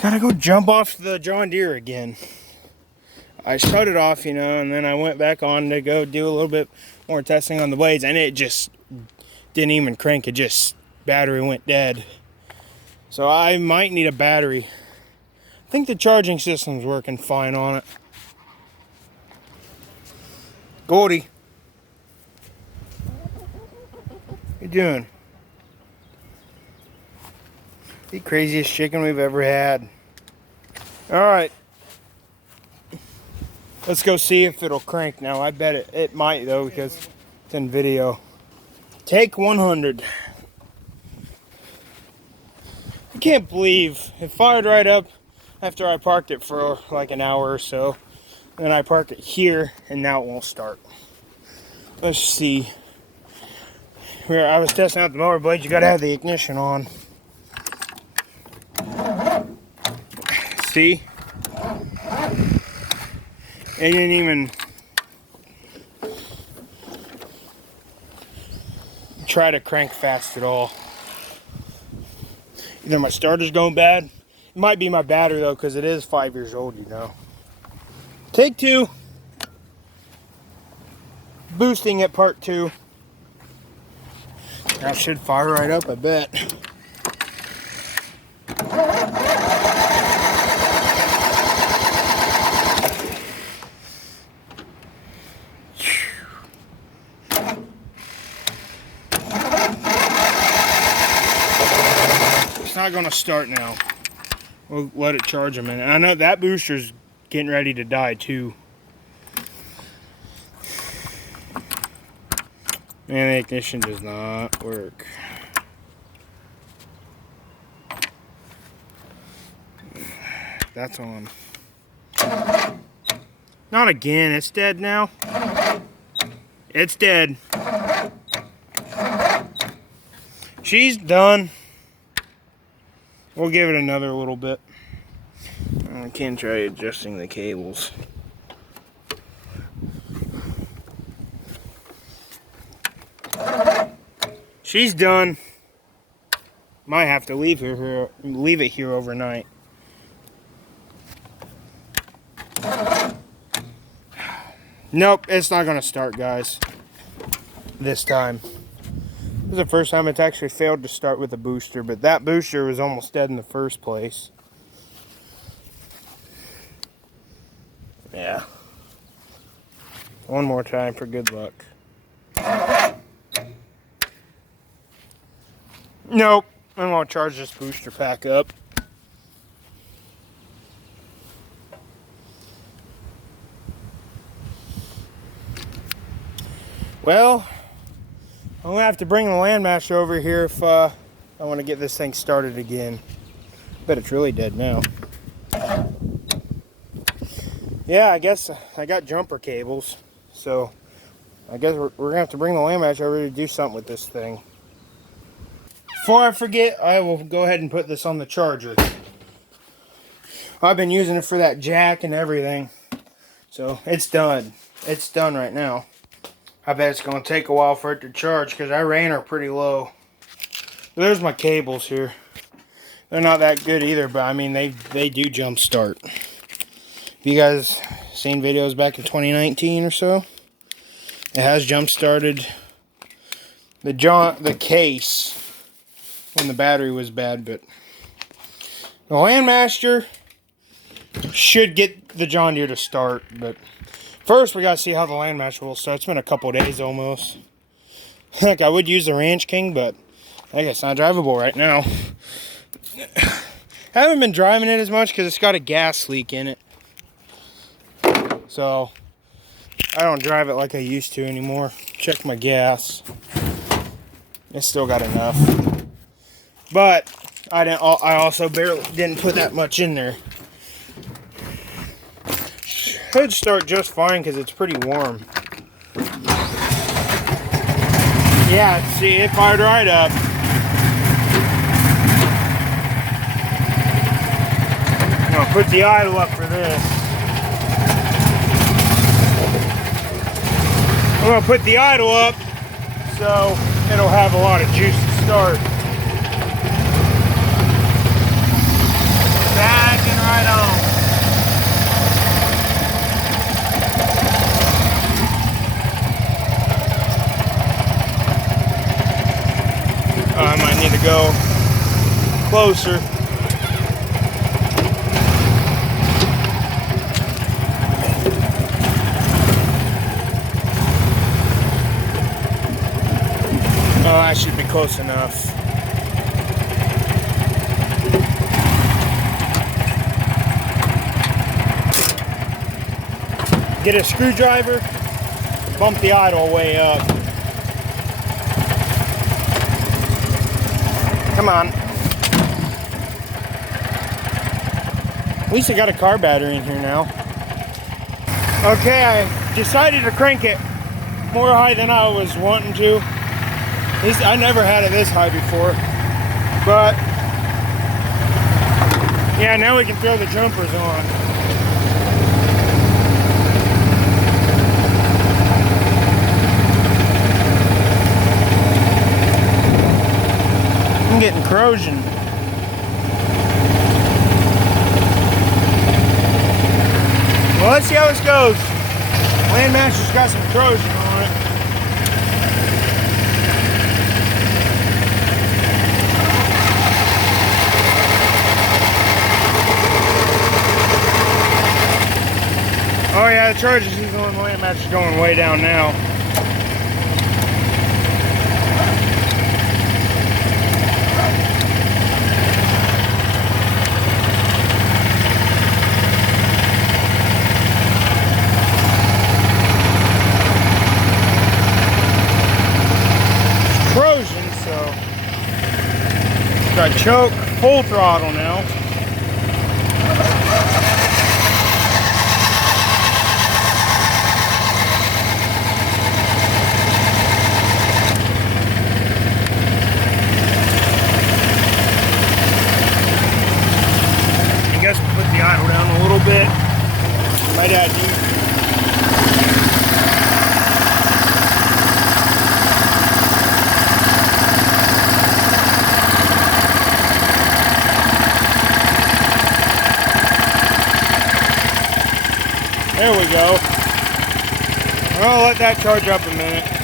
Gotta go jump off the John Deere again. I shut it off, you know, and then I went back on to go do a little bit more testing on the blades, and it just didn't even crank. It just, battery went dead. So I might need a battery. I think the charging system's working fine on it. Goldie. What you doing? The craziest chicken we've ever had. Alright. Let's go see if it'll crank now. I bet it might though, because it's in video. Take 100. I can't believe it fired right up after I parked it for like an hour or so. And then I parked it here and now it won't start. Let's see. I was testing out the motor blade. You gotta have the ignition on. See? It didn't even try to crank fast at all. Either my starter's going bad. It might be my battery though, because it is 5 years old, you know. Take 2. Boosting at part 2. That should fire right up, I bet. It's not going to start now. We'll let it charge a minute. I know that booster's getting ready to die too. And the ignition does not work. That's on. Not again. It's dead now. It's dead. She's done. We'll give it another little bit. I can try adjusting the cables. She's done. Might have to leave it here overnight. Nope, it's not gonna start, guys. This time. This is the first time it's actually failed to start with a booster, but that booster was almost dead in the first place. Yeah. One more time for good luck. Nope. I'm going to charge this booster pack up. Well, I'm going to have to bring the Landmaster over here if I want to get this thing started again. Bet it's really dead now. Yeah, I guess I got jumper cables. So, I guess we're going to have to bring the Landmaster over to do something with this thing. Before I forget, I will go ahead and put this on the charger. I've been using it for that jack and everything. So, it's done. It's done right now. I bet it's going to take a while for it to charge because I ran her pretty low. There's my cables here. They're not that good either, but I mean, they do jump start. You guys seen videos back in 2019 or so? It has jump started the case when the battery was bad, but the Landmaster should get the John Deere to start, but first we gotta see how the Landmaster will start. It's been a couple days almost. Heck, I would use the Ranch King, but I guess it's not drivable right now. I haven't been driving it as much because it's got a gas leak in it. So I don't drive it like I used to anymore. Check my gas. It's still got enough. But I also barely didn't put that much in there. Should start just fine because it's pretty warm. Yeah, see, it fired right up. I'm gonna put the idle up for this. I'm gonna put the idle up so it'll have a lot of juice to start. That closer. Oh, I should be close enough. Get a screwdriver, bump the idle way up. Come on. At least I got a car battery in here now. Okay, I decided to crank it more high than I was wanting to. At least I never had it this high before. But yeah, now we can throw the jumpers on. I'm getting corrosion. Well, let's see how this goes. Landmaster's got some corrosion on it. Oh yeah, the charges he's on the Landmaster's going way down now. Corrosion, so got choke, full throttle now. I guess we'll put the idle down a little bit. My dad used. There we go. I'll let that charge up a minute.